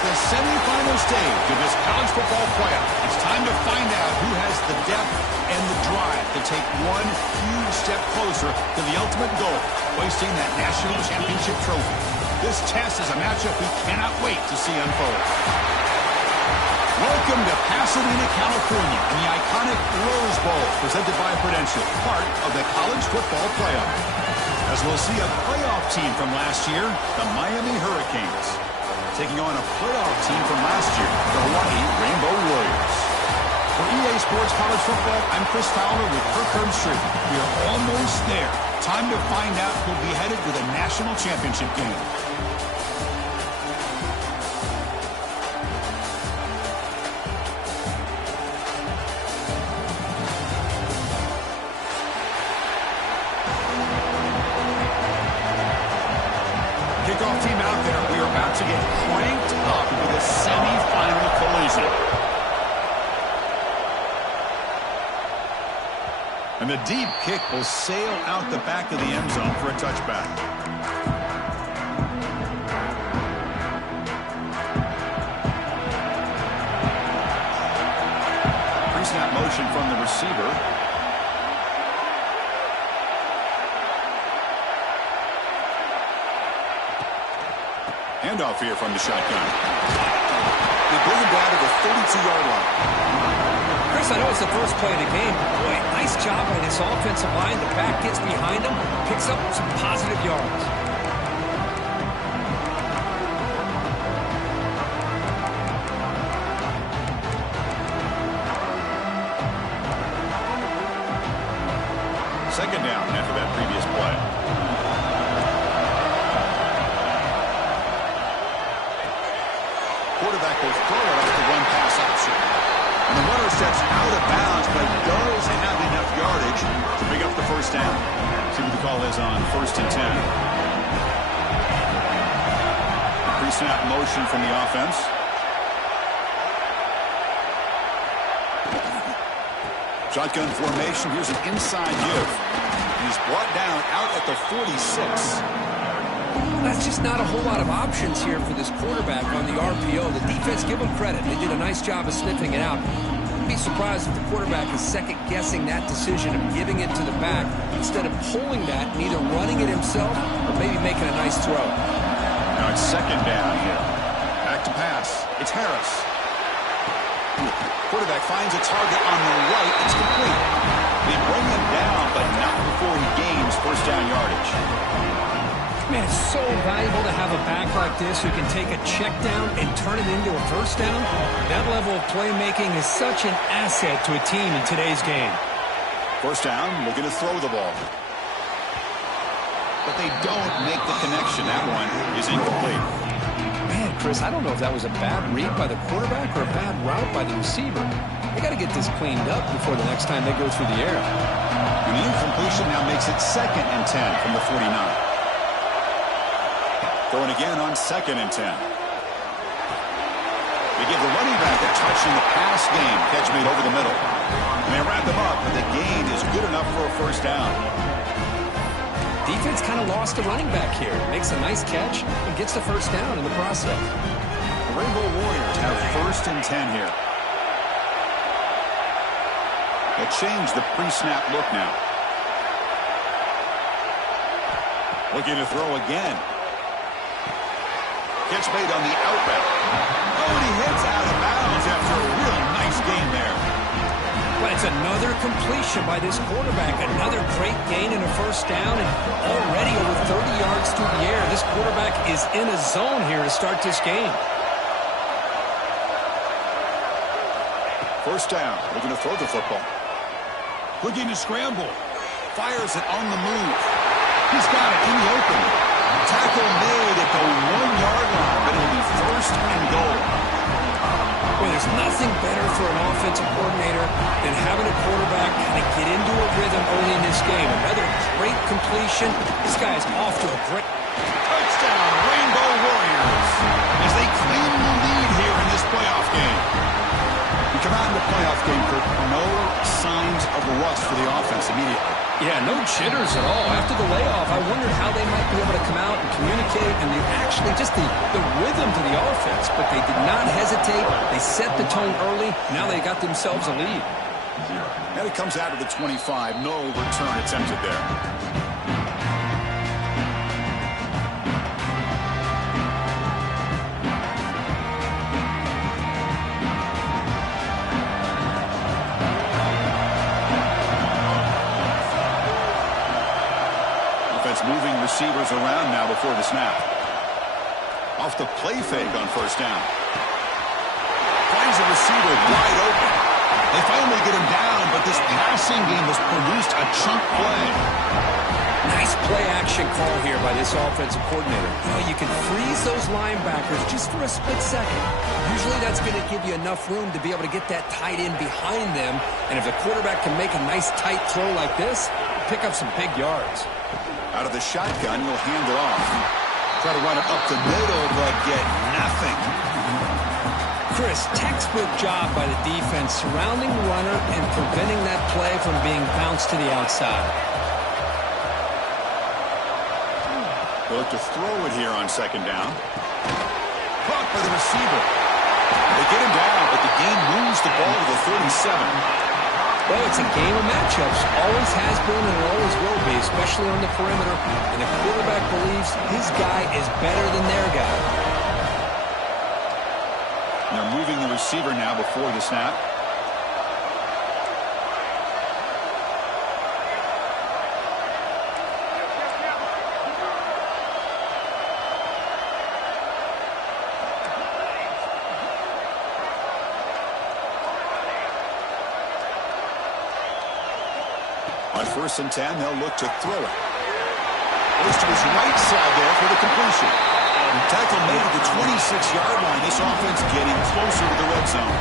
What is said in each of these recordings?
the semifinal stage of this college football playoff. It's time to find out who has the depth and the drive to take one huge step closer to the ultimate goal, hoisting that national championship trophy. This test is a matchup we cannot wait to see unfold. Welcome to Pasadena, California, and the iconic Rose Bowl, presented by Prudential, part of the college football playoff. As we'll see a playoff team from last year, the Miami Hurricanes, taking on a playoff team from last year, the Hawaii Rainbow Warriors. For EA Sports College Football, I'm Chris Fowler with Kirk Herbstreit. We are almost there. Time to find out who'll be headed to the national championship game. Kickoff team out there. We are about to get cranked up with a semifinal collision. And the deep kick will sail out the back of the end zone for a touchback. Pre-snap motion from the receiver. Handoff here from the shotgun. They bring him down to the 32-yard line. Chris, I know it's the first play of the game. Boy, nice job on this offensive line. The back gets behind him, picks up some positive yards. Second down after that previous play. Quarterback will throw it off the run-pass option. And the runner steps out of bounds, but does have enough yardage to pick up the first down. See what the call is on 1st and 10. Pre-snap motion from the offense. Shotgun formation. Here's an inside give. He's brought down out at the 46. That's just not a whole lot of options here for this quarterback on the RPO. The defense, give them credit. They did a nice job of sniffing it out. I'd be surprised if the quarterback is second-guessing that decision of giving it to the back instead of pulling that and either running it himself or maybe making a nice throw. Now it's second down here. Back to pass. It's Harris. Quarterback finds a target on the right. It's complete. They bring him down, but not before he gains first down yardage. Man, it's so valuable to have a back like this who can take a check down and turn it into a first down. That level of playmaking is such an asset to a team in today's game. First down, looking to throw the ball. But they don't make the connection. That one is incomplete. Man, Chris, I don't know if that was a bad read by the quarterback or a bad route by the receiver. They got to get this cleaned up before the next time they go through the air. And the incompletion now makes it 2nd and 10 from the 49. Throwing again on 2nd and 10. They give the running back a touch in the pass game. Catch made over the middle. And they wrap them up, but the gain is good enough for a first down. Defense kind of lost the running back here. Makes a nice catch and gets the first down in the process. The Rainbow Warriors have 1st and 10 here. They'll change the pre-snap look now. Looking to throw again. Catch made on the outback. Oh, and he hits out of bounds after a real nice gain there. Well, it's another completion by this quarterback. Another great gain and a first down, and already over 30 yards through the air. This quarterback is in a zone here to start this game. First down, looking to throw the football. Looking to scramble. Fires it on the move. He's got it in the open. Tackle made at the 1-yard line, but it'll be 1st and goal. Well, there's nothing better for an offensive coordinator than having a quarterback kind of get into a rhythm early in this game. Another great completion. This guy is off to a great... Touchdown, Rainbow Warriors, as they claim the lead here in this playoff game. We come out in the playoff game, Kirk. No signs of rust for the offense immediately. Yeah, no jitters at all. After the layoff, I wondered how they might be able to come out and communicate and actually just the rhythm to the offense. But they did not hesitate. They set the tone early. Now they got themselves a lead. And it comes out of the 25. No return attempted there. Moving receivers around now before the snap. Off the play fake on first down. Finds a receiver wide open. They finally get him down, but this passing game has produced a chunk play. Nice play action call here by this offensive coordinator. You can freeze those linebackers just for a split second. Usually that's going to give you enough room to be able to get that tight end behind them. And if the quarterback can make a nice tight throw like this, pick up some big yards. Out of the shotgun, he'll hand it off. Try to run it up the middle, but get nothing. Chris, textbook job by the defense surrounding the runner and preventing that play from being bounced to the outside. They'll look to throw it here on second down. Caught by the receiver. They get him down, but the game moves the ball to the 37. Well, it's a game of matchups. Always has been and always will be, especially on the perimeter. And the quarterback believes his guy is better than their guy. And they're moving the receiver now before the snap. On 1st and 10, they'll look to throw it. Goes to his right side there for the completion. The tackle made at the 26-yard line. This offense getting closer to the red zone.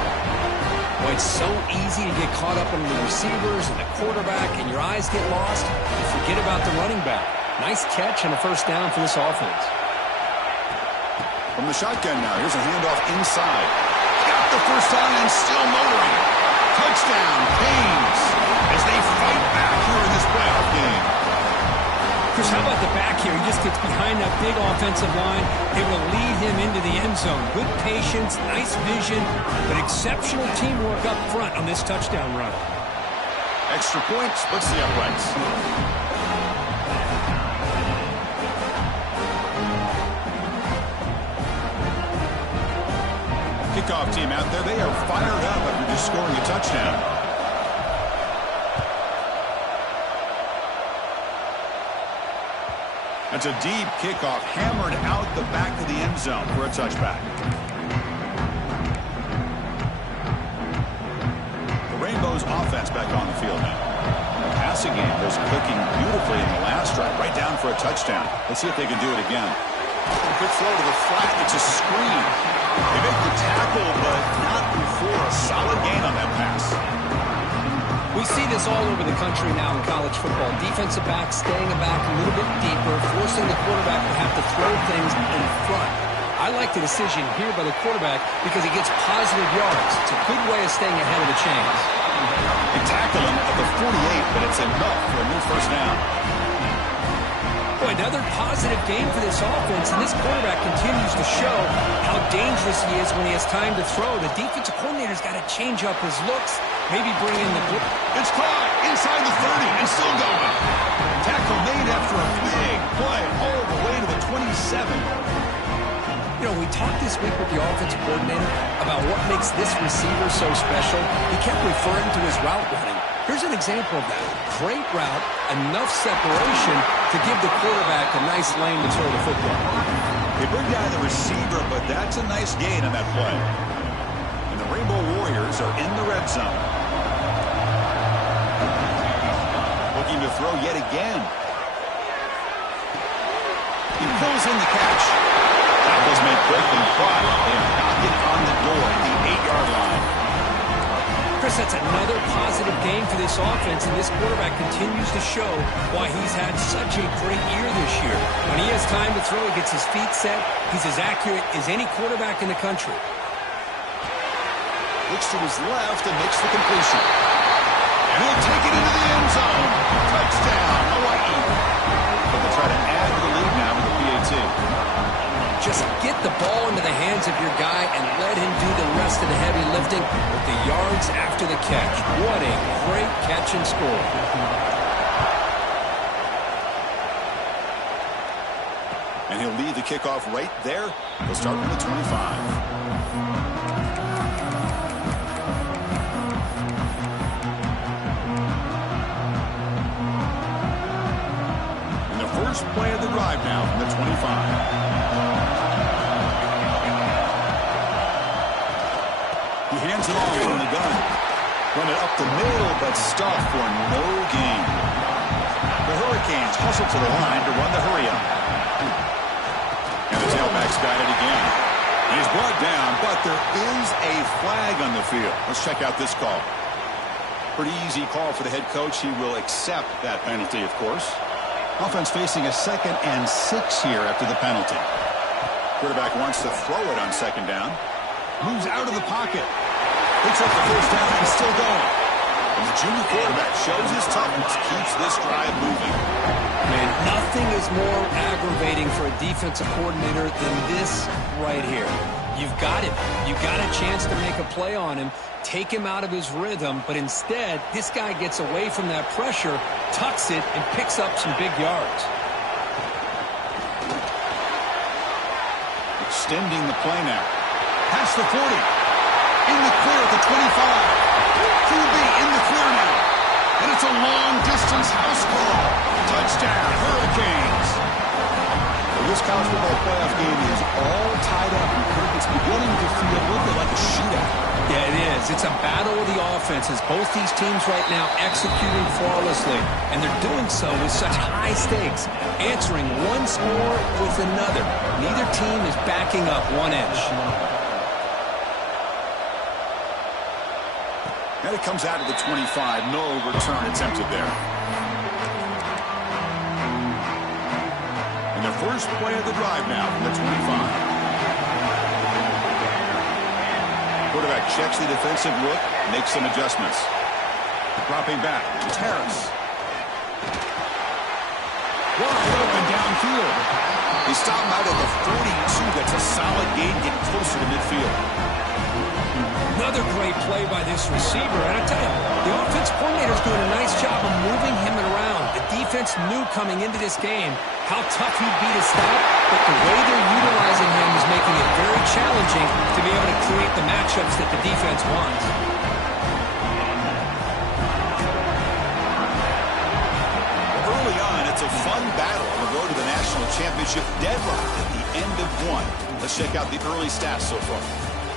Boy, it's so easy to get caught up in the receivers and the quarterback, and your eyes get lost. You forget about the running back. Nice catch and a first down for this offense. From the shotgun now, here's a handoff inside. Got the first down and still motoring. Touchdown, Canes, as they fight back here in this playoff game. Chris, how about the back here? He just gets behind that big offensive line, able to lead him into the end zone. Good patience, nice vision, but exceptional teamwork up front on this touchdown run. Extra point splits the uprights. Kickoff team out there, they are fired up after just scoring a touchdown. That's a deep kickoff, hammered out the back of the end zone for a touchback. The Rainbows offense back on the field now. The passing game was clicking beautifully in the last drive, right down for a touchdown. Let's see if they can do it again. A good throw to the flat, it's a screen. They make the tackle, but not before a solid gain on that pass. We see this all over the country now in college football. Defensive backs staying back a little bit deeper, forcing the quarterback to have to throw things in front. I like the decision here by the quarterback because he gets positive yards. It's a good way of staying ahead of the chains. They tackle him at the 48, but it's enough for a new first down. Boy, another positive game for this offense, and this quarterback continues to show how dangerous he is when he has time to throw. The defensive coordinator's got to change up his looks, maybe bring in the blitz. It's caught inside the 30 and still going. Tackle made after a big play all the way to the 27. You know, we talked this week with the offensive coordinator about what makes this receiver so special. He kept referring to his route running. Here's an example of that. Great route, enough separation to give the quarterback a nice lane to throw the football. They bring down the receiver, but that's a nice gain on that play. And the Rainbow Warriors are in the red zone. Looking to throw yet again. He pulls in the catch. That was made quickly, but they are knocking on the door at the 8-yard line. Chris, that's another positive game for this offense, and this quarterback continues to show why he's had such a great year this year. When he has time to throw, he gets his feet set. He's as accurate as any quarterback in the country. Looks to his left and makes the completion. And he'll take it into the end zone. Touchdown. points after the catch. What a great catch and score. And he'll lead the kickoff right there. He'll start from the 25. And the first play of the drive now from the 25. He hands it off from the gun. Run it up the middle, but stopped for no gain. The Hurricanes hustle to the line to run the hurry up. And the tailback's got it again. He's brought down, but there is a flag on the field. Let's check out this call. Pretty easy call for the head coach. He will accept that penalty, of course. Offense facing a 2nd and 6 here after the penalty. Quarterback wants to throw it on 2nd down. Moves out of the pocket. Picks up the first down and still going. And the junior quarterback shows his toughness, keeps this drive moving. Man, nothing is more aggravating for a defensive coordinator than this right here. You've got him. You've got a chance to make a play on him, take him out of his rhythm, but instead, this guy gets away from that pressure, tucks it, and picks up some big yards. Extending the play now. Past the 40. In the clear at the 25. QB in the clear now. And it's a long-distance house call. Touchdown, Hurricanes. Well, this college football playoff game is all tied up. It's beginning to feel a little bit like a shootout. Yeah, it is. It's a battle of the offenses. Both these teams right now executing flawlessly. And they're doing so with such high stakes. Answering one score with another. Neither team is backing up 1 inch. And it comes out of the 25. No return attempted there. And the first play of the drive now from the 25. Quarterback checks the defensive look, makes some adjustments. Dropping back to Terrace. Wide open downfield. He stopped him out at the 42. That's a solid gain, getting closer to midfield. Another great play by this receiver. And I tell you, the offense coordinator's doing a nice job of moving him around. The defense knew coming into this game how tough he'd be to stop, but the way they're utilizing him is making it very challenging to be able to create the matchups that the defense wants. Early on, it's a fun battle on the road to the national championship, deadlocked at the end of one. Let's check out the early stats so far.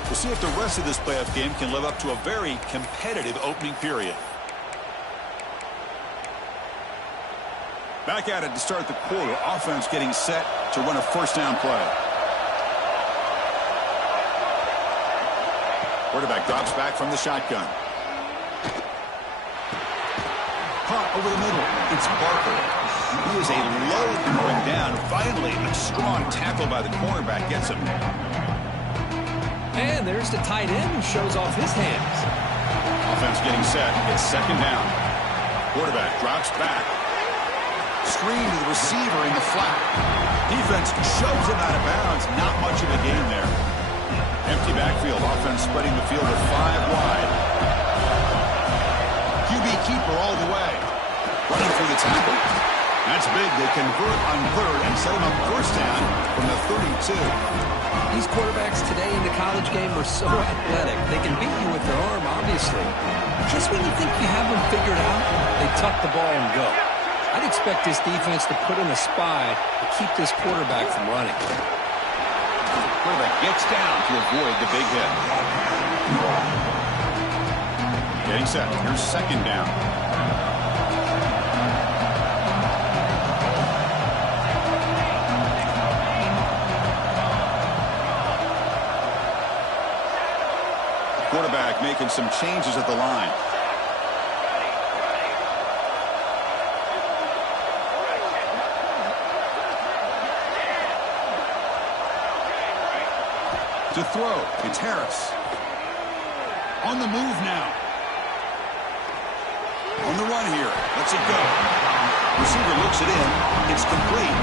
We'll see if the rest of this playoff game can live up to a very competitive opening period. Back at it to start the quarter. Offense getting set to run a first down play. Quarterback drops back from the shotgun. Caught over the middle. It's Barker. He is a load going down. Finally, a strong tackle by the cornerback gets him. And there's the tight end who shows off his hands. Offense getting set. It's 2nd down. Quarterback drops back. Screen to the receiver in the flat. Defense shoves him out of bounds. Not much of a gain there. Empty backfield. Offense spreading the field with 5 wide. QB keeper all the way. Running through the tackle. That's big. They convert on 3rd and set him up first down from the 32. These quarterbacks today in the college game are so athletic. They can beat you with their arm, obviously. Just when you think you have them figured out, they tuck the ball and go. I'd expect this defense to put in a spy to keep this quarterback from running. Quarterback gets down to avoid the big hit. Getting set. Here's 2nd down. Quarterback making some changes at the line. To throw, it's Harris. On the move now. On the run here. Lets it go. Receiver looks it in. It's complete.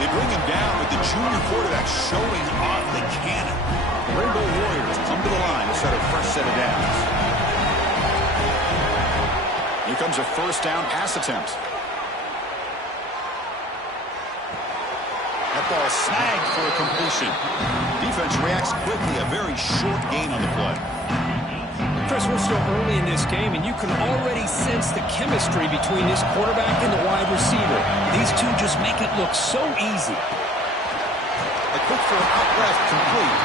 They bring him down with the junior quarterback showing off the cannon. The Rainbow Warriors come to the line to start a first set of downs. Here comes a first down pass attempt. That ball snagged for a completion. Defense reacts quickly. A very short gain on the play. Chris, we're still early in this game, and you can already sense the chemistry between this quarterback and the wide receiver. These two just make it look so easy. A quick throw out left, complete.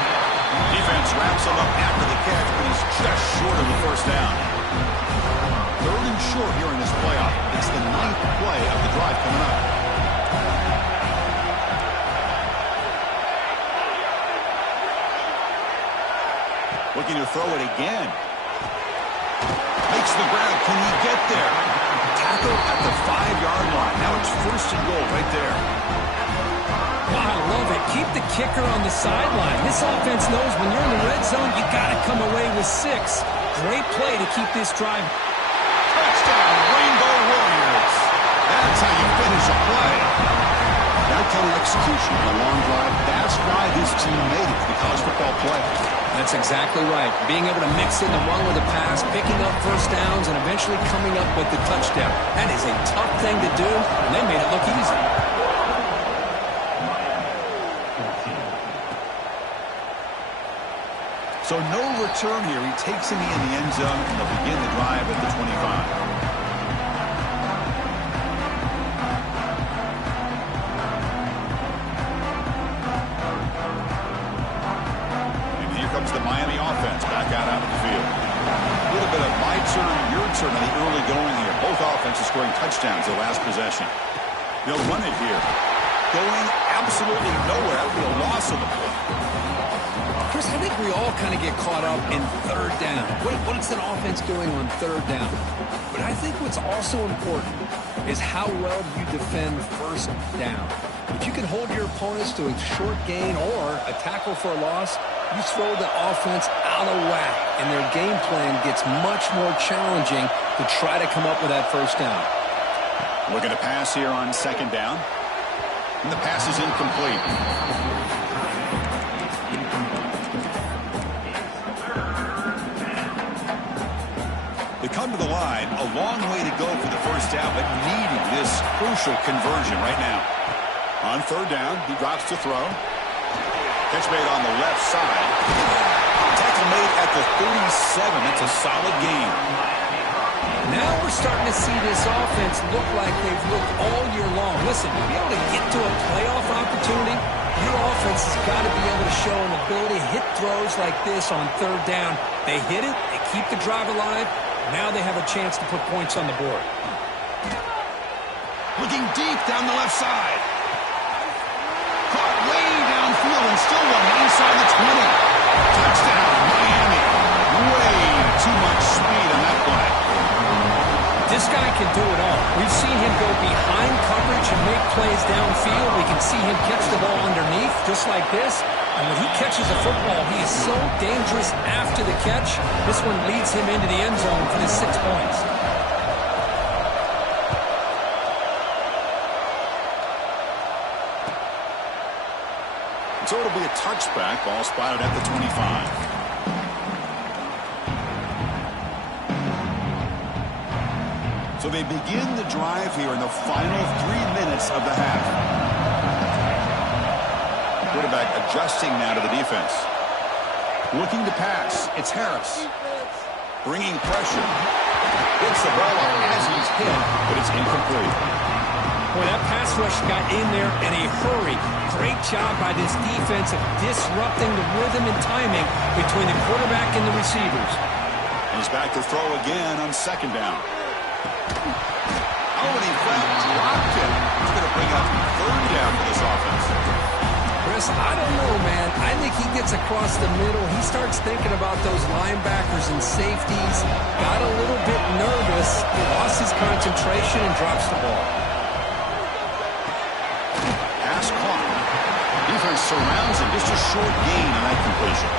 Defense wraps him up after the catch, but he's just short of the first down. 3rd and short here in this playoff. It's the 9th play of the drive coming up. Looking to throw it again. Makes the grab. Can he get there? Tackle at the 5-yard line. Now it's 1st and goal right there. Wow, I love it. Keep the kicker on the sideline. This offense knows when you're in the red zone, you got to come away with 6. Great play to keep this drive. Touchdown, Rainbow Warriors. That's how you finish a play. That kind of execution on a long drive, that's why this team made it to the college football playoffs. That's exactly right. Being able to mix in the run with the pass, picking up first downs, and eventually coming up with the touchdown. That is a tough thing to do, and they made it look easy. So no return here. He takes him in the end zone, and they'll begin the drive at the 25. The Miami offense back out onto the field. A little bit of my turn, your turn in the early going here. Both offenses scoring touchdowns their last possession. They'll run it here. Going absolutely nowhere. That would be a loss of the play. Chris, I think we all kind of get caught up in 3rd down. What's an offense doing on 3rd down? But I think what's also important is how well you defend 1st down. If you can hold your opponents to a short gain or a tackle for a loss, you throw the offense out of whack, and their game plan gets much more challenging to try to come up with that 1st down. Looking to pass here on 2nd down. And the pass is incomplete. They come to the line, a long way to go for the 1st down, but needing this crucial conversion right now. On 3rd down, he drops to throw. Catch made on the left side. Tackle made at the 37. That's a solid gain. Now we're starting to see this offense look like they've looked all year long. Listen, to be able to get to a playoff opportunity, your offense has got to be able to show an ability to hit throws like this on 3rd down. They hit it, they keep the drive alive. Now they have a chance to put points on the board. Looking deep down the left side. Caught way downfield and still one inside the 20. Touchdown, Miami. Way too much speed on that play. This guy can do it all. We've seen him go behind coverage and make plays downfield. We can see him catch the ball underneath, just like this. And when he catches a football, he is so dangerous after the catch. This one leads him into the end zone for the 6 points. So it'll be a touchback. Ball spotted at the 25. So they begin the drive here in the final 3 minutes of the half. Quarterback adjusting now to the defense. Looking to pass. It's Harris. Bringing pressure. Gets the ball up as he's hit, but it's incomplete. Boy, that pass rush got in there in a hurry. Great job by this defense of disrupting the rhythm and timing between the quarterback and the receivers. And he's back to throw again on 2nd down. Oh, and he dropped it. He's going to bring up 3rd down for this offense. Chris, I don't know, man. I think he gets across the middle. He starts thinking about those linebackers and safeties. Got a little bit nervous. Lost his concentration and drops the ball. Pass clock. Defense surrounds him. Just a short gain on that completion.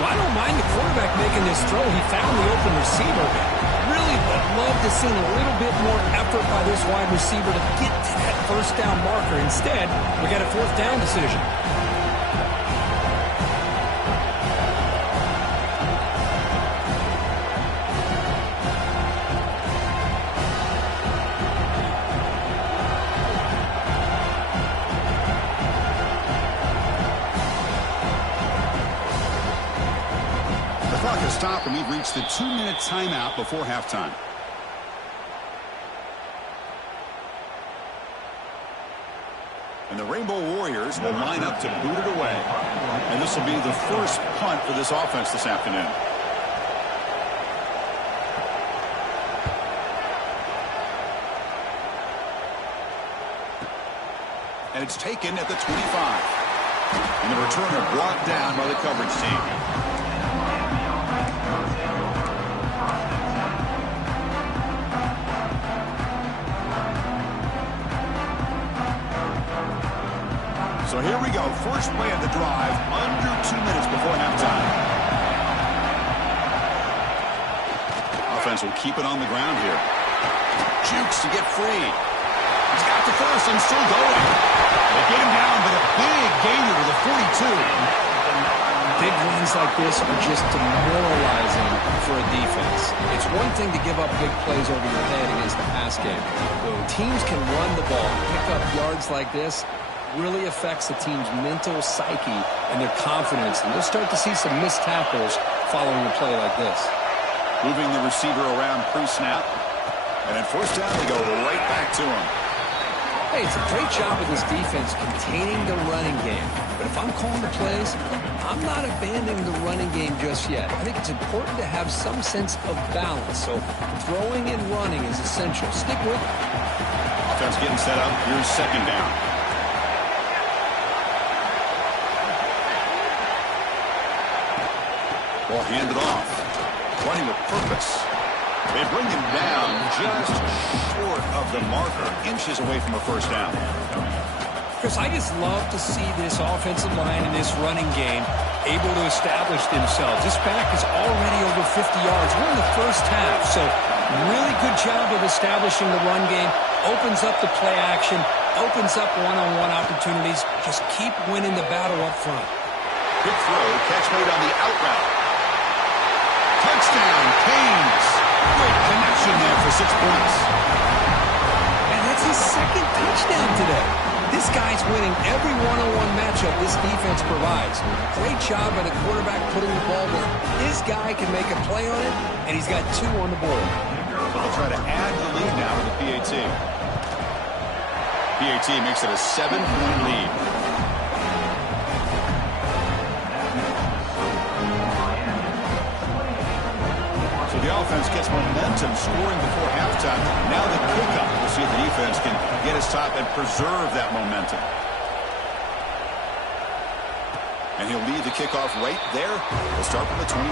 Well, I don't mind the quarterback making this throw. He found the open receiver. Really would love to see a little bit more effort by this wide receiver to get to that 1st down marker. Instead, we got a 4th down decision. stop, and we've reached the 2-minute timeout before halftime. And the Rainbow Warriors will line up to boot it away. And this will be the first punt for this offense this afternoon. And it's taken at the 25. And the returner brought down by the coverage team. So here we go. First play of the drive, under 2 minutes before halftime. Offense will keep it on the ground here. Jukes to get free. He's got the first and still going. They get him down, but a big gainer to the 42. Big runs like this are just demoralizing for a defense. It's one thing to give up big plays over your head against the pass game. When teams can run the ball, pick up yards like this, really affects the team's mental psyche and their confidence. And you'll start to see some missed tackles following a play like this. Moving the receiver around pre-snap. And at first down, they go right back to him. Hey, it's a great job of this defense containing the running game. But if I'm calling the plays, I'm not abandoning the running game just yet. I think it's important to have some sense of balance. So throwing and running is essential. Stick with it. Offense getting set up. Here's second down. Ball handed off. Running with purpose. They bring him down just short of the marker, inches away from a first down. Chris, I just love to see this offensive line and this running game able to establish themselves. This back is already over 50 yards. We're in the first half, so really good job of establishing the run game. Opens up the play action, opens up one-on-one opportunities. Just keep winning the battle up front. Good throw, catch made on the out route. Touchdown, Canes. Great connection there for 6 points. And that's his second touchdown today. This guy's winning every one-on-one matchup this defense provides. Great job by the quarterback putting the ball where his guy can make a play on it, and he's got 2 on the board. So they'll try to add the lead now with the PAT. PAT makes it a 7-point lead. The offense gets momentum scoring before halftime. Now the kickoff. We'll see if the defense can get his top and preserve that momentum. And he'll lead the kickoff right there. We'll start from the 25.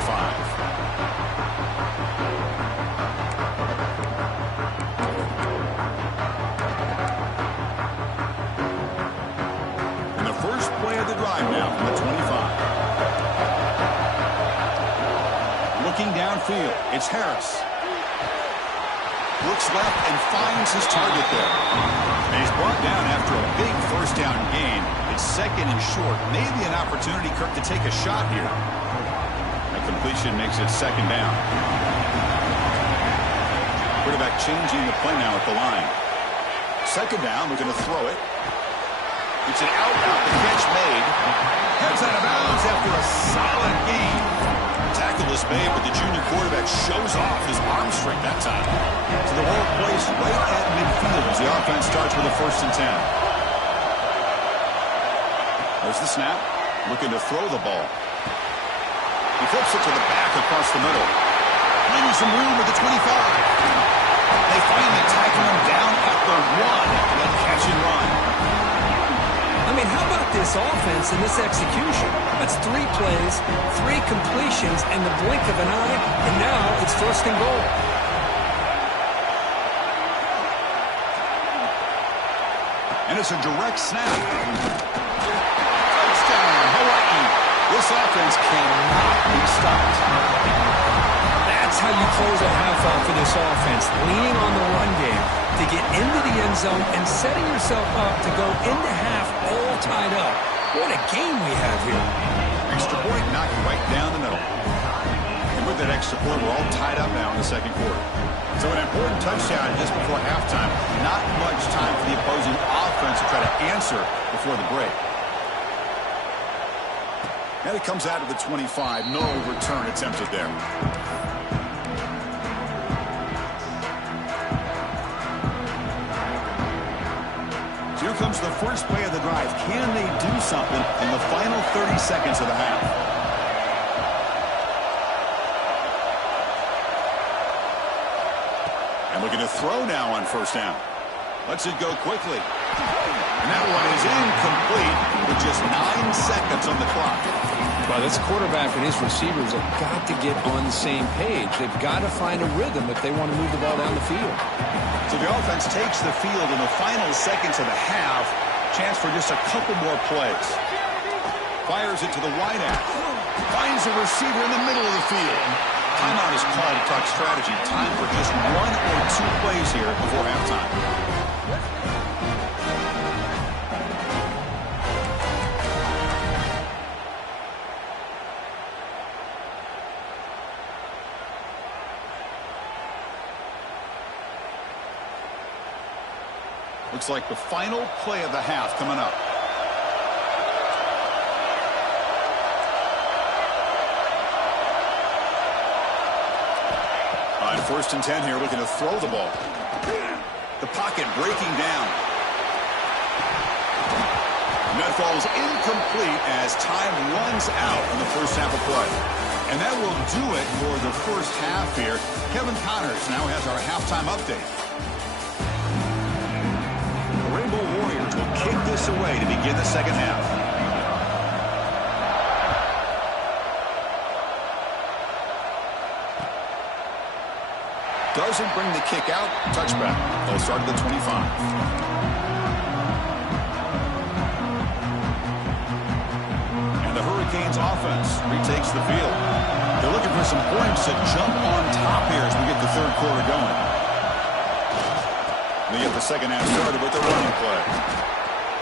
And the first play of the drive now from the 25. Looking downfield, it's Harris. Looks left and finds his target there. And he's brought down after a big first down gain. It's second and short. Maybe an opportunity, Kirk, to take a shot here. That completion makes it second down. Quarterback changing the play now at the line. Second down, we're going to throw it. It's an out route. The catch made. Heads out of bounds after a solid gain. Tackle is made, but the junior quarterback shows off his arm strength that time. So the ball placed right at midfield as the offense starts with a 1st and 10. There's the snap. Looking to throw the ball. He flips it to the back across the middle. Finding some room at the 25. They finally tackle him down at the 1. Then catch and run. I mean, how about this offense and this execution? That's 3 plays, 3 completions in the blink of an eye, and now it's 1st and goal. And it's a direct snap. Touchdown, Hawaii. This offense cannot be stopped. That's how you close a half off for this offense, leaning on the run game to get into the end zone and setting yourself up to go into half all tied up. What a game we have here. Extra point knocked right down the middle. And with that extra point, we're all tied up now in the second quarter. So an important touchdown just before halftime. Not much time for the opposing offense to try to answer before the break. And it comes out of the 25. No return attempted there. Here comes the first play of the drive. Can they do something in the final 30 seconds of the half? And looking to throw now on first down. Lets it go quickly. And that one is incomplete with just 9 seconds on the clock. Well, this quarterback and his receivers have got to get on the same page. They've got to find a rhythm if they want to move the ball down the field. So the offense takes the field in the final seconds of the half. Chance for just a couple more plays. Fires it to the wideout. Finds a receiver in the middle of the field. Timeout is called to talk strategy. Time for just 1 or 2 plays here before halftime. Looks like the final play of the half coming up. On 1st and 10 here, looking to throw the ball. The pocket breaking down. And that falls incomplete as time runs out in the first half of play. And that will do it for the first half here. Kevin Connors now has our halftime update. Rainbow Warriors will kick this away to begin the second half. Doesn't bring the kick out. Touchback. They'll start at the 25. And the Hurricanes offense retakes the field. They're looking for some points to jump on top here as we get the third quarter going. They get the second half started with the running play.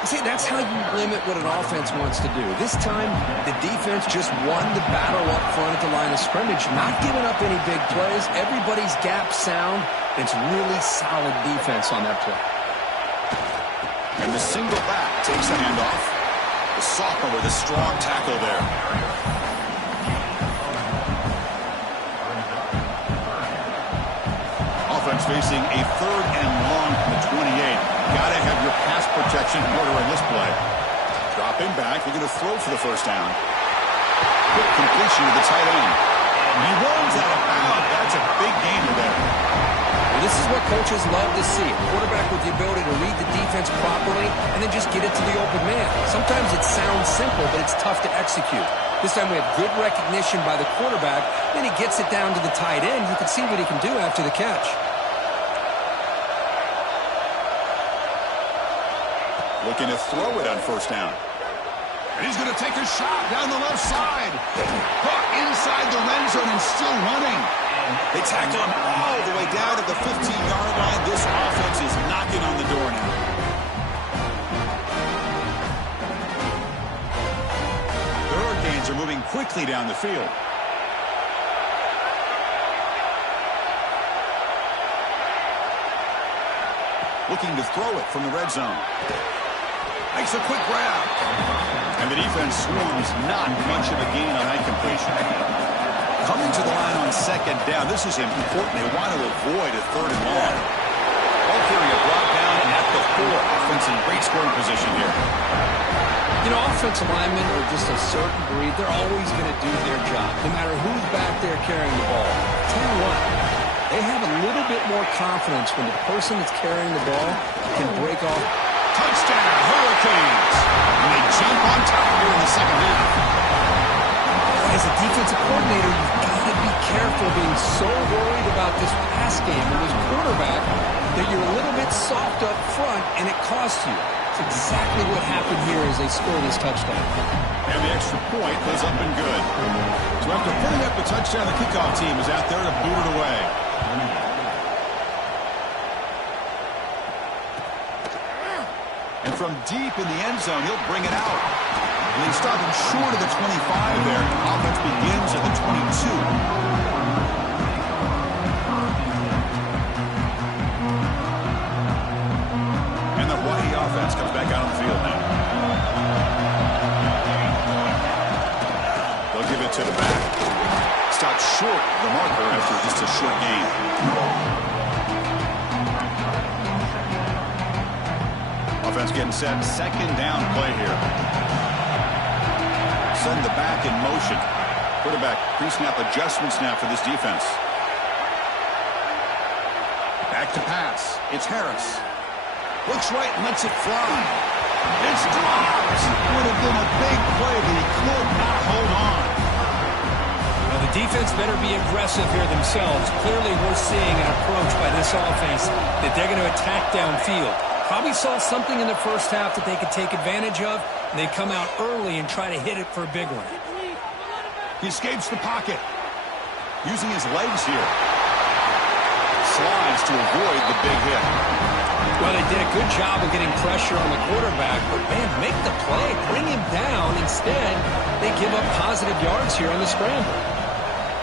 See, that's how you limit what an offense wants to do. This time, the defense just won the battle up front at the line of scrimmage, not giving up any big plays. Everybody's gap sound. It's really solid defense on that play. And the single back takes the handoff. The sophomore with a strong tackle there. Offense facing a 3rd and long from the 28. Got to have your pass protection in order in this play. Dropping back, they're going to throw for the first down. Quick completion to the tight end. And he runs out of bounds. That's a big gain there. Well, this is what coaches love to see. A quarterback with the ability to read the defense properly and then just get it to the open man. Sometimes it sounds simple, but it's tough to execute. This time we have good recognition by the quarterback. Then he gets it down to the tight end. You can see what he can do after the catch. Looking to throw it on first down. And he's going to take a shot down the left side. Caught inside the red zone and still running. They tackle him all the way down to the 15-yard line. This offense is knocking on the door now. The Hurricanes are moving quickly down the field. Looking to throw it from the red zone. Makes a quick grab. And the defense swarms not much of a gain on that completion. Coming to the line on second down. This is important. They want to avoid a 3rd and long. Ball carrier brought down at the 4. Offense in great scoring position here. You know, offensive linemen are just a certain breed. They're always going to do their job, no matter who's back there carrying the ball. Tell you what, they have a little bit more confidence when the person that's carrying the ball can break off. Touchdown, Hurricanes. And they jump on top here in the second half. As a defensive coordinator, you've got to be careful being so worried about this pass game and this quarterback that you're a little bit soft up front and it costs you. It's exactly what happened here as they score this touchdown. And the extra point goes up and good. So after putting up the touchdown, the kickoff team is out there to boot it away. And from deep in the end zone, he'll bring it out. And they stop him short of the 25 there. Offense begins at the 22. Offense comes back out on the field now. to the back. Stopped short of the marker after just a short gain. Offense getting set. Second down play here. Send the back in motion. Quarterback pre-snap adjustments now for this defense. Back to pass. It's Harris. Looks right and lets it fly. It's dropped. Would have been a big play, but he could not hold on. Well, the defense better be aggressive here themselves. Clearly, we're seeing an approach by this offense that they're going to attack downfield. Probably saw something in the first half that they could take advantage of, and they come out early and try to hit it for a big one. He escapes the pocket. Using his legs here. Slides to avoid the big hit. Well, they did a good job of getting pressure on the quarterback, but, man, make the play. Bring him down. Instead, they give up positive yards here on the scramble.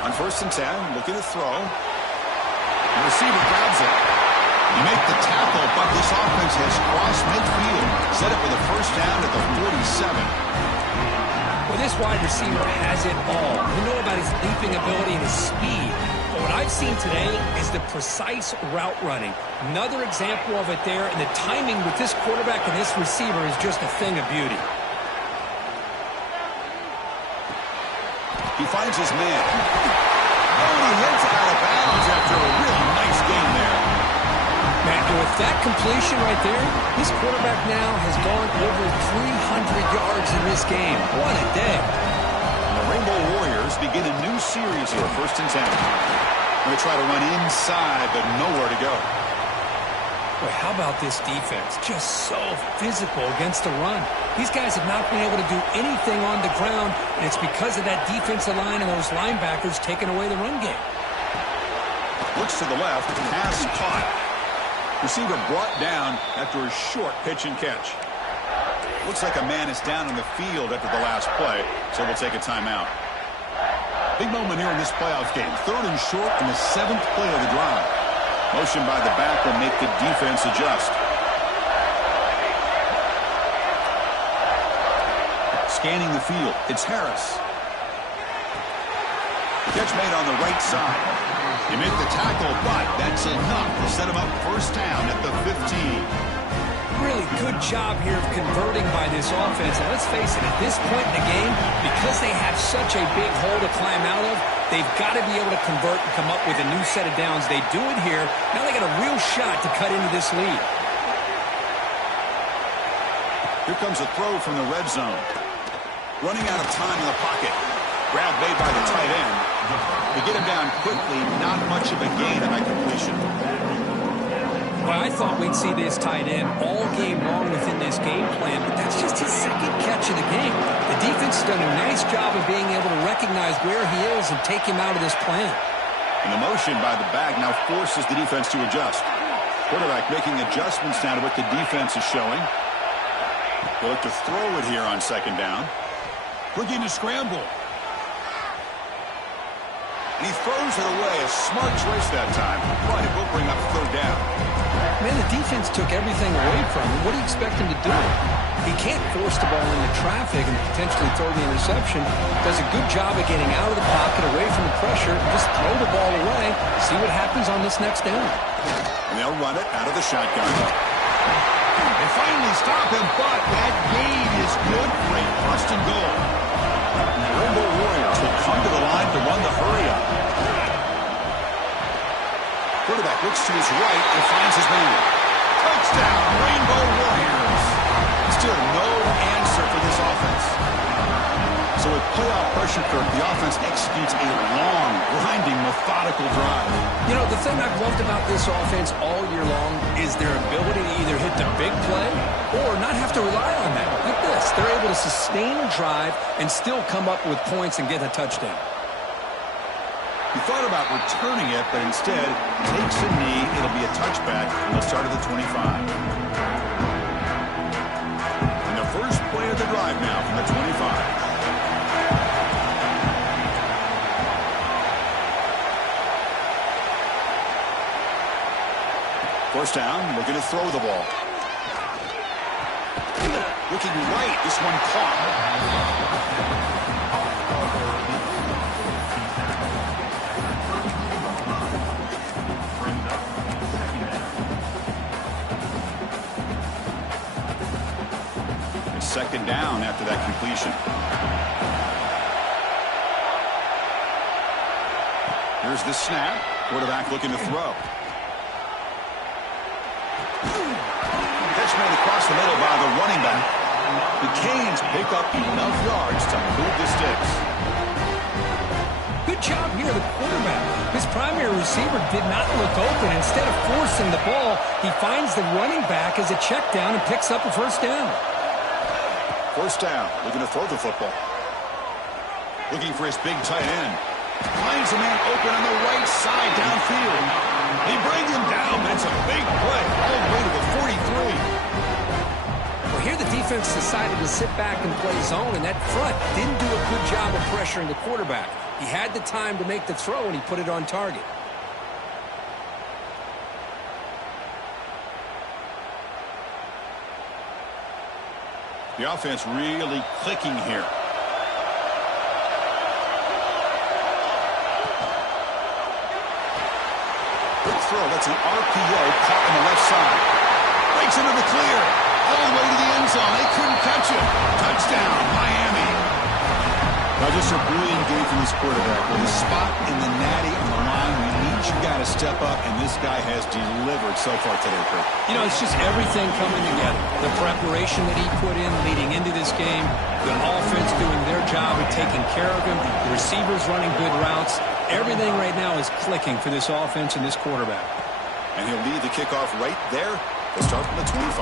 On 1st and 10, looking to throw. The receiver grabs it. You make the tackle, but this offense has crossed midfield. Set it for the first down at the 47. Well, this wide receiver has it all. We know about his leaping ability and his speed. But what I've seen today is the precise route running. Another example of it there, and the timing with this quarterback and this receiver is just a thing of beauty. He finds his man. Oh, he hits out of bounds after a really nice game there. Man, with that completion right there, this quarterback now has gone over 300 yards in this game. What a day. The Rainbow Warriors begin a new series here, 1st and 10. Going to try to run inside, but nowhere to go. Boy, how about this defense? Just so physical against the run. These guys have not been able to do anything on the ground, and it's because of that defensive line and those linebackers taking away the run game. Looks to the left, pass caught. Receiver brought down after a short pitch and catch. Looks like a man is down on the field after the last play, so we'll take a timeout. Big moment here in this playoff game. 3rd and short in the 7th play of the drive. Motion by the back will make the defense adjust. Scanning the field. It's Harris. Catch made on the right side. You make the tackle, but that's enough to set him up 1st down at the 15. Really good job here of converting by this offense. And let's face it, at this point in the game, because they have such a big hole to climb out of, they've got to be able to convert and come up with a new set of downs. They do it here. Now they got a real shot to cut into this lead. Here comes a throw from the red zone. Running out of time in the pocket. Grab made by the tight end. They get him down quickly. Not much of a gain on that completion. Well, I thought we'd see this tight end all game long within this game plan, but that's just his 2nd catch of the game. The defense has done a nice job of being able to recognize where he is and take him out of this plan. And the motion by the back now forces the defense to adjust. Quarterback making adjustments now to what the defense is showing. They'll look to throw it here on 2nd down. Looking to scramble. And he throws it away. A smart choice that time, but it will bring up 3rd down. Man, the defense took everything away from him. What do you expect him to do? He can't force the ball into traffic and potentially throw the interception. Does a good job of getting out of the pocket, away from the pressure, and just throw the ball away. See what happens on this next down. And they'll run it out of the shotgun. They finally stop him, but that gain is good for a 1st and goal. The Rainbow Warriors will come to the line to run the hurry-up. Quarterback looks to his right and finds his man. Touchdown, Rainbow Warriors. Still no answer for this offense. So with playoff pressure, Kirk, the offense executes a long, grinding, methodical drive. You know, the thing I've loved about this offense all year long is their ability to either hit the big play or not have to rely on that. Like this, they're able to sustain a drive and still come up with points and get a touchdown. He thought about returning it, but instead takes a knee. It'll be a touchback, and they'll start at the 25. And the first play of the drive now from the 25. First down, looking to throw the ball. Looking right, this one caught. second down after that completion. Here's the snap. Quarterback looking to throw. Catch made across the middle by the running back. The Canes pick up enough yards to move the sticks. Good job here, the quarterback. His primary receiver did not look open. Instead of forcing the ball, he finds the running back as a check down and picks up a first down. First down, looking to throw the football. Looking for his big tight end. Finds a man open on the right side downfield. He brings him down, but it's a big play all the way to the 43. Well, here the defense decided to sit back and play zone, and that front didn't do a good job of pressuring the quarterback. He had the time to make the throw, and he put it on target. The offense really clicking here. Quick throw. That's an RPO caught on the left side. Breaks into the clear. All the way to the end zone. They couldn't catch him. Touchdown, Miami. Now just a brilliant game from this quarterback. With a spot in the natty on the line, we need you guys to step up, and this guy has delivered so far today, Kurt. You know, it's just everything coming together. The preparation that he put in leading into this game, the offense doing their job of taking care of him, the receivers running good routes. Everything right now is clicking for this offense and this quarterback. And he'll lead the kickoff right there. They'll start from the 25.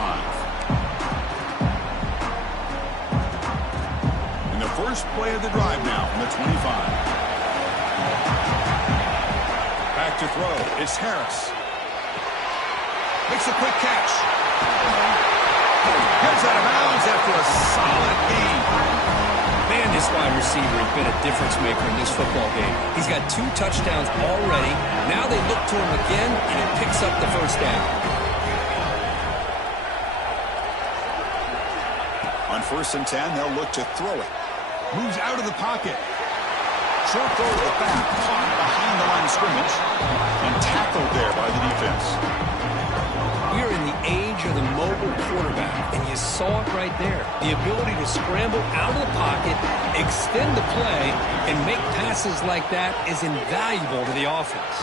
And the first play of the drive now from the 25. Back to throw. It's Harris. Makes a quick catch. Gets out of bounds after a solid gain. Man, this wide receiver has been a difference maker in this football game. He's got 2 touchdowns already. Now they look to him again, and he picks up the first down. On 1st and 10, they'll look to throw it. Moves out of the pocket. Short throw to the back, caught behind the line of scrimmage, and tackled there by the defense. We're in the age of the mobile quarterback, and you saw it right there. The ability to scramble out of the pocket, extend the play, and make passes like that is invaluable to the offense.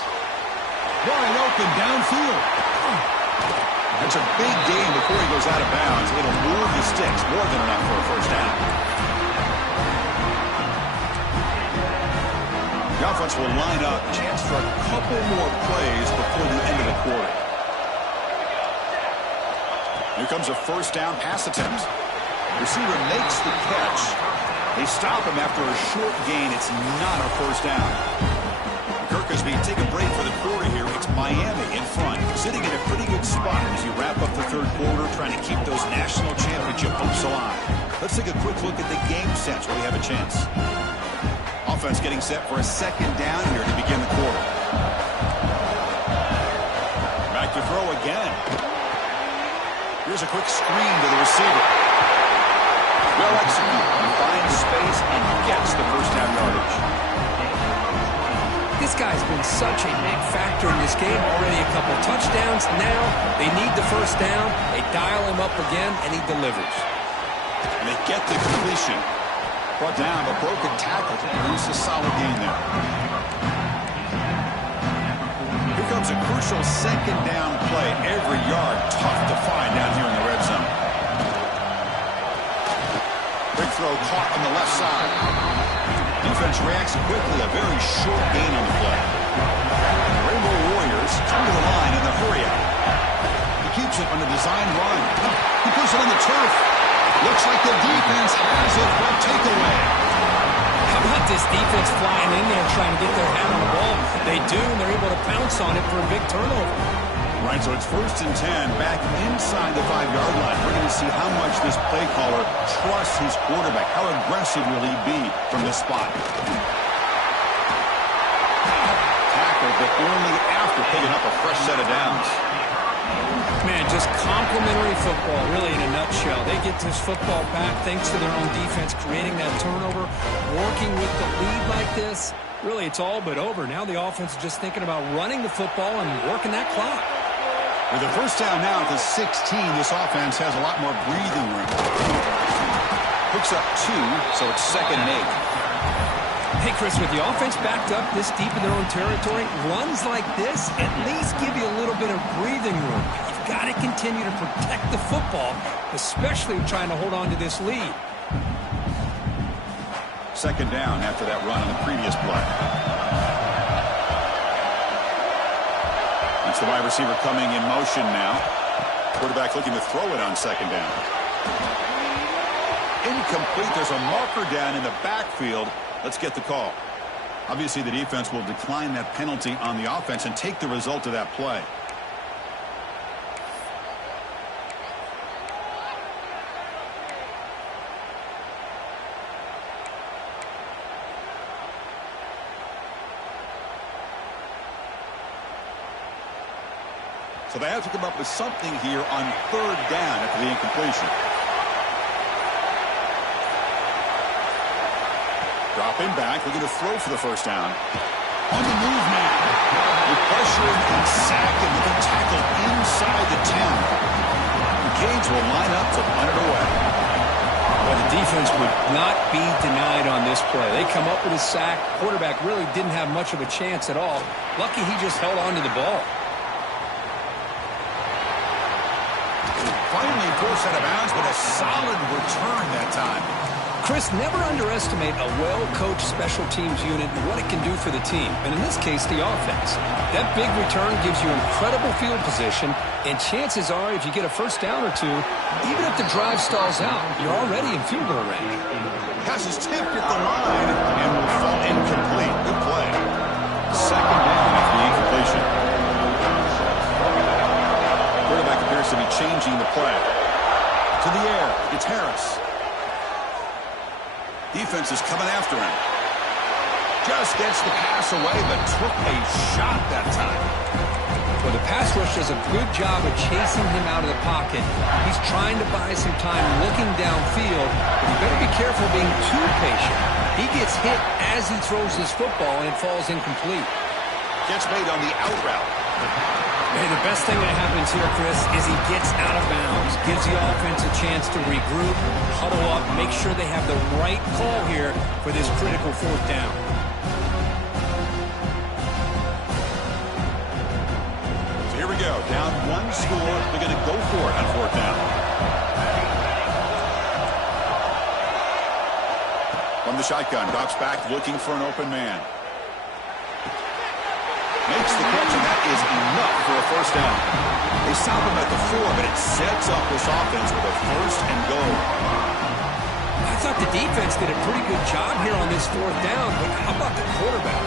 Wide open downfield. That's a big gain before he goes out of bounds. It'll move the sticks, more than enough for a first down. The offense will line up. Chance for a couple more plays before the end of the quarter. Here comes a first down pass attempt. Receiver makes the catch. They stop him after a short gain. It's not a first down. Kirkisby take a break for the quarter here. It's Miami in front, sitting in a pretty good spot as you wrap up the third quarter, trying to keep those national championship hopes alive. Let's take a quick look at the game sets where we have a chance. Offense getting set for a second down here to begin the quarter. Back to throw again. Here's a quick screen to the receiver. Well executed. He finds space and gets the first down yardage. This guy's been such a big factor in this game. Already a couple touchdowns. Now they need the first down. They dial him up again, and he delivers. And they get the completion. Brought down, but broken tackle to produce a solid gain there. Here comes a crucial second down play. Every yard tough to find down here in the red zone. Quick throw caught on the left side. Defense reacts quickly. A very short gain on the play. And the Rainbow Warriors come to the line in the hurry up. He keeps it on a design run. He puts it on the turf. Looks like the defense has it for a takeaway. How about this defense flying in there trying to get their hand on the ball? They do, and they're able to pounce on it for a big turnover. Right, so it's 1st and 10, back inside the 5-yard line. We're going to see how much this play caller trusts his quarterback. How aggressive will he be from this spot? Tackled, but only after picking up a fresh set of downs. Man, just complimentary football, really, in a nutshell. They get this football back thanks to their own defense, creating that turnover, working with the lead like this. Really, it's all but over. Now the offense is just thinking about running the football and working that clock. With a first down now at the 16, this offense has a lot more breathing room. Picks up 2, so it's 2nd and 8. Hey, Chris, with the offense backed up this deep in their own territory, runs like this at least give you a little bit of breathing room. You've got to continue to protect the football, especially trying to hold on to this lead. 2nd down after that run on the previous play. That's the wide receiver coming in motion now. Quarterback looking to throw it on 2nd down. Incomplete. There's a marker down in the backfield. Let's get the call. Obviously, the defense will decline that penalty on the offense and take the result of that play. So they have to come up with something here on 3rd down after the incompletion. Dropping back, looking to throw for the 1st down. On the move now. With pressure and sack and with a tackle inside the 10. The Canes will line up to punt it away. Well, the defense would not be denied on this play. They come up with a sack. Quarterback really didn't have much of a chance at all. Lucky he just held on to the ball. Finally forced out of bounds, but a solid return that time. Chris, never underestimate a well-coached special teams unit and what it can do for the team, and in this case, the offense. That big return gives you incredible field position, and chances are, if you get a 1st down or 2, even if the drive stalls out, you're already in field goal range. Pass is tipped at the line and will fall incomplete. Good play. 2nd down after the incompletion. Quarterback appears to be changing the play. To the air, it's Harris. Defense is coming after him. Just gets the pass away, but took a shot that time. Well, the pass rush does a good job of chasing him out of the pocket. He's trying to buy some time looking downfield, but you better be careful being too patient. He gets hit as he throws this football, and it falls incomplete. Gets made on the out route. Hey, the best thing that happens here, Chris, is he gets out of bounds, gives the offense a chance to regroup, huddle up, make sure they have the right call here for this critical 4th down. So here we go. Down 1 score. They're going to go for it on 4th down. From the shotgun, drops back, looking for an open man. Makes the catch, and that is enough for a 1st down. They stop him at the 4, but it sets up this offense with a 1st and goal. I thought the defense did a pretty good job here on this 4th down, but how about the quarterback?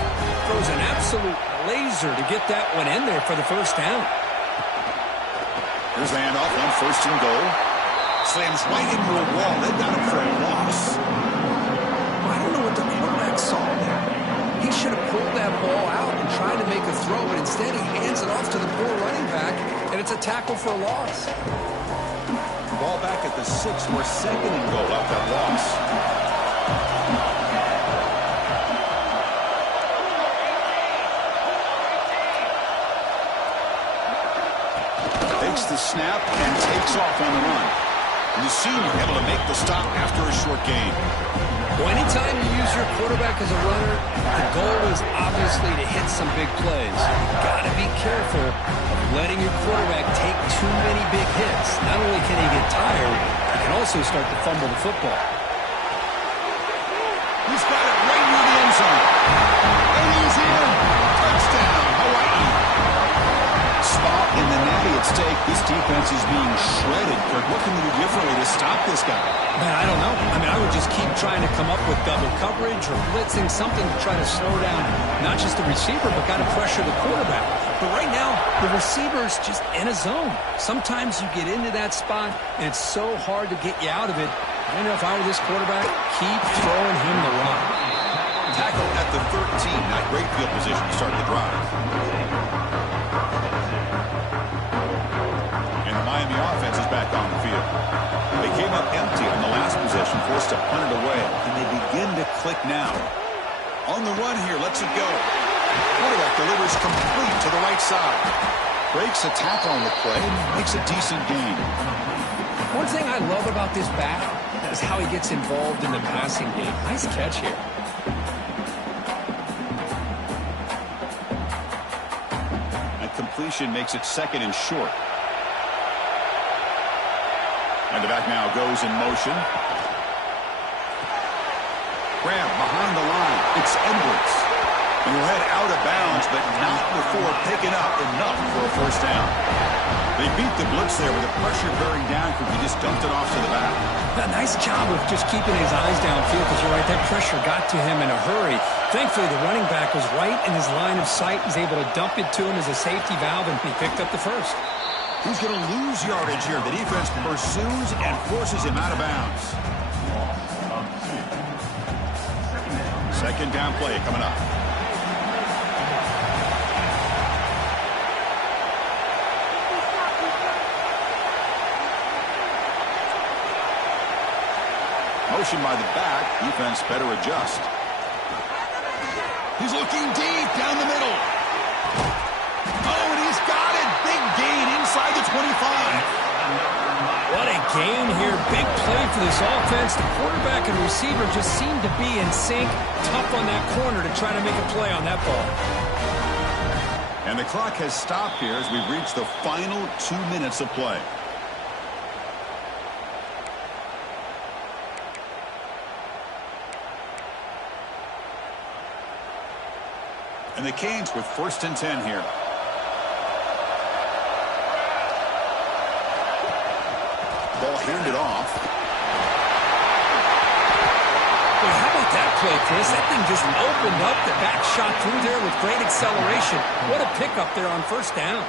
Throws an absolute laser to get that one in there for the 1st down. Here's the handoff on 1st and goal. Slams right into a wall. They've got him for a loss. I don't know what the quarterback saw there. He should have pulled that ball out and tried to make a throw, but instead he hands it off to the poor running back, and it's a tackle for a loss. Ball back at the 6 for 2nd and goal after that loss. Takes the snap and takes off on the run. And the senior able to make the stop after a short gain. Well, anytime you use your quarterback as a runner, the goal is obviously to hit some big plays. You've got to be careful of letting your quarterback take too many big hits. Not only can he get tired, he can also start to fumble the football. He's got it right near the end zone. And he's in. Touchdown, Hawaii. Spot in the natty at stake. This defense is being shredded. Kirk, what can we do differently to stop this guy? Man, I don't know. I mean, I would just keep trying to come up with double coverage or blitzing, something to try to slow down not just the receiver, but kind of pressure the quarterback. But right now, the receiver's just in a zone. Sometimes you get into that spot, and it's so hard to get you out of it. I know if I were this quarterback, keep throwing him the rock. Tackle at the 13. Not great field position to start the drive. And the Miami offense is back on the field. They came up empty on the last possession, forced to punt it away, and they begin to click now. On the run here, lets it go. Quarterback delivers complete to the right side. Breaks a tackle on the play, makes a decent gain. One thing I love about this back is how he gets involved in the passing game. Nice catch here. That completion makes it 2nd and short. And the back now goes in motion. Grab behind the line. It's Edwards. And he'll head out of bounds, but not before picking up enough for a first down. They beat the blitz there with the pressure bearing down because he just dumped it off to the back. A nice job of just keeping his eyes downfield because you're right, that pressure got to him in a hurry. Thankfully, the running back was right in his line of sight. He's able to dump it to him as a safety valve, and he picked up the first. Who's going to lose yardage here? The defense pursues and forces him out of bounds. 2nd down play coming up. Motion by the back. Defense better adjust. He's looking deep down the middle. Oh, and he's got it. Big gain inside the 25. What a gain here. Big play for this offense. The quarterback and receiver just seem to be in sync. Tough on that corner to try to make a play on that ball. And the clock has stopped here as we've reached the final 2 minutes of play. And the Canes with 1st and 10 here. Ball handed off. Well, how about that play, Chris? That thing just opened up. The back shot through there with great acceleration. What a pickup there on 1st down.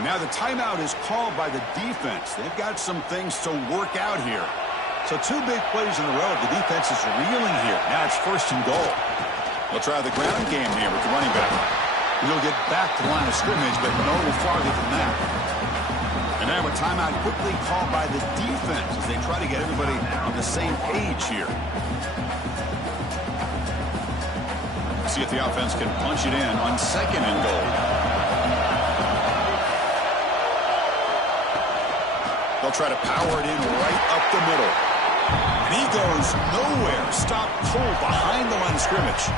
And now the timeout is called by the defense. They've got some things to work out here. So 2 big plays in a row. The defense is reeling here. Now it's 1st and goal. They'll try the ground game here with the running back. He'll get back to the line of scrimmage, but no farther than that. And now a timeout quickly called by the defense as they try to get everybody on the same page here. See if the offense can punch it in on 2nd and goal. They'll try to power it in right up the middle. And he goes nowhere. Stopped cold behind the line of scrimmage.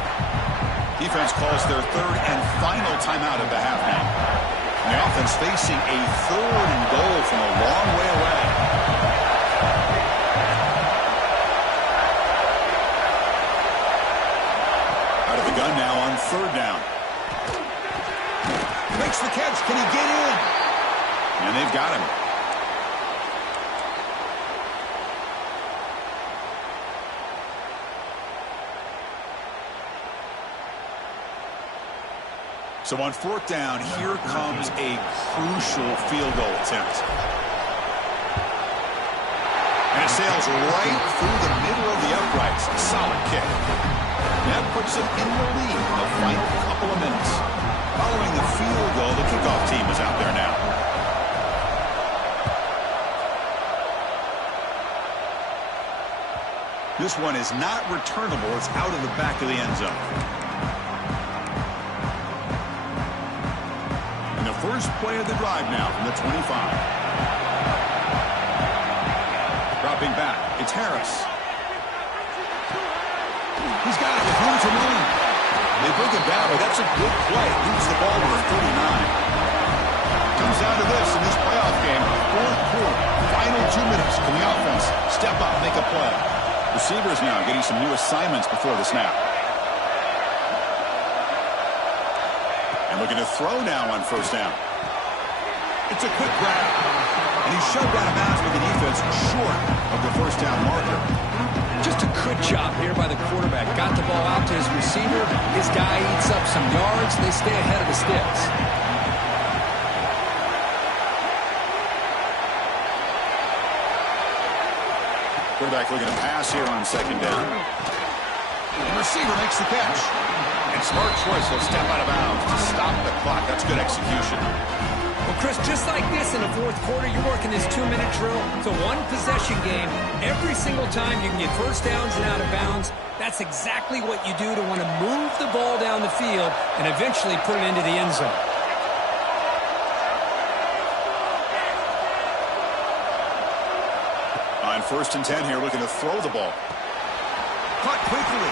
Defense calls their 3rd and final timeout of the half now. And the offense facing a 3rd and goal from a long way away. Out of the gun now on 3rd down. Makes the catch. Can he get in? And they've got him. So on 4th down, here comes a crucial field goal attempt. And it sails right through the middle of the uprights. Solid kick. That puts them in the lead in the final couple of minutes. Following the field goal, the kickoff team is out there now. This one is not returnable. It's out of the back of the end zone. First play of the drive now from the 25. Dropping back. It's Harris. He's got it with room to move. They bring it back, but that's a good play. Moves the ball to the 39. Comes down to this in this playoff game. 4th quarter. Final 2 minutes. Can the offense step up, make a play? Receivers now getting some new assignments before the snap. And looking to throw now on 1st down. It's a quick grab. And he's shoved out of bounds with the defense short of the 1st down marker. Just a good job here by the quarterback. Got the ball out to his receiver. His guy eats up some yards. They stay ahead of the sticks. Quarterback looking to pass here on 2nd down. The receiver makes the catch. And smart choice, he'll step out of bounds to stop the clock. That's good execution. Well, Chris, just like this in the 4th quarter, you're working this 2-minute drill. It's a one-possession game. Every single time you can get 1st downs and out of bounds. That's exactly what you do to want to move the ball down the field and eventually put it into the end zone. On On 1st and 10 here, looking to throw the ball. Caught quickly.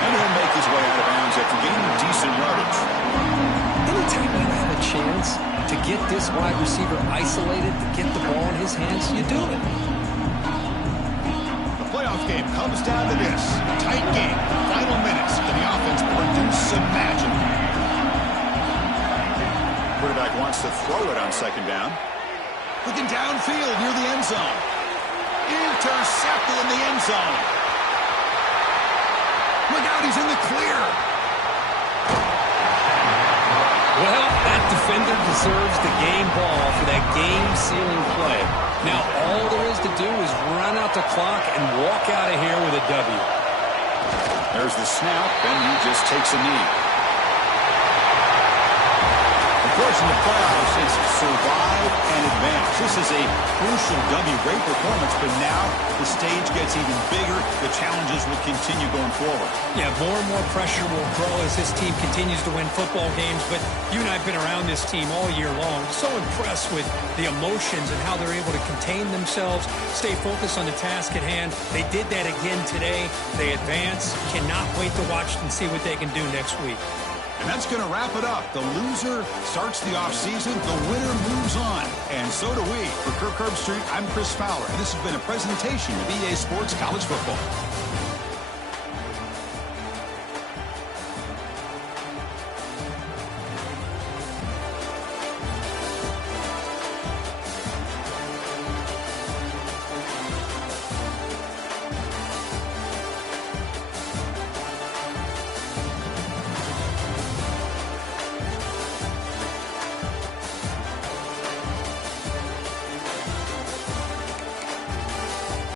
And he'll make his way out of bounds after gaining decent yardage. Anytime you have a chance to get this wide receiver isolated, to get the ball in his hands, you do it. The playoff game comes down to this. Tight game. Final minutes. Can the offense produce some magic? Quarterback wants to throw it on 2nd down. Looking downfield near the end zone. Intercepted in the end zone. Look out, he's in the clear. Well, that defender deserves the game ball for that game-sealing play. Now, all there is to do is run out the clock and walk out of here with a W. There's the snap, and he just takes a knee. Of course, in the playoffs, it's survive and advance. This is a crucial W. Great performance, but now the stage gets even bigger. The challenges will continue going forward. Yeah, more and more pressure will grow as this team continues to win football games, but you and I have been around this team all year long. So impressed with the emotions and how they're able to contain themselves, stay focused on the task at hand. They did that again today. They advance. Cannot wait to watch and see what they can do next week. And that's going to wrap it up. The loser starts the offseason. The winner moves on. And so do we. For Kirk Herbstreit, I'm Chris Fowler. And this has been a presentation of EA Sports College Football.